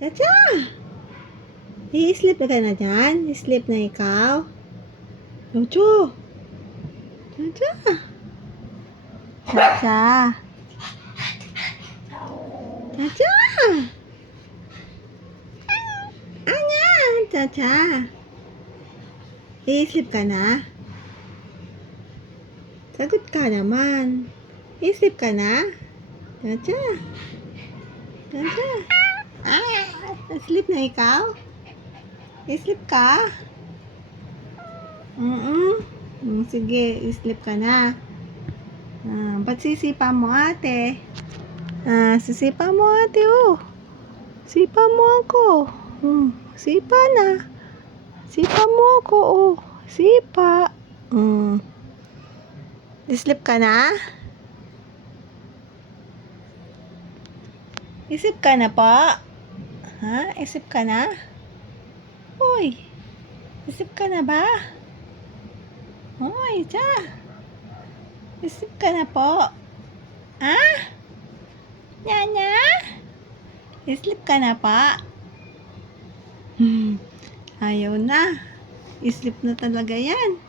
Chacha! I-sleep na ka na dyan? I-sleep na ikaw? Jojo! Chacha! Chacha! Chacha! Anya! Chacha! I-sleep ka na? Sagot ka naman. I-sleep ka na? Chacha! Chacha! Sleep na ikaw? I-sleep ka? Sige, i-sleep ka na. Ba't sisipa mo ate? Sisipa mo ate, oh. Sipa mo ako. Sipa na. Sipa mo ako, oh. Sipa. I-sleep ka na? Isip ka na po? Ha? Isip ka na? Uy! Isip ka na ba? Uy, Cha! Isip ka na po? Ha? Nyanya? Isip ka na pa? Ayaw na. Isip na talaga yan.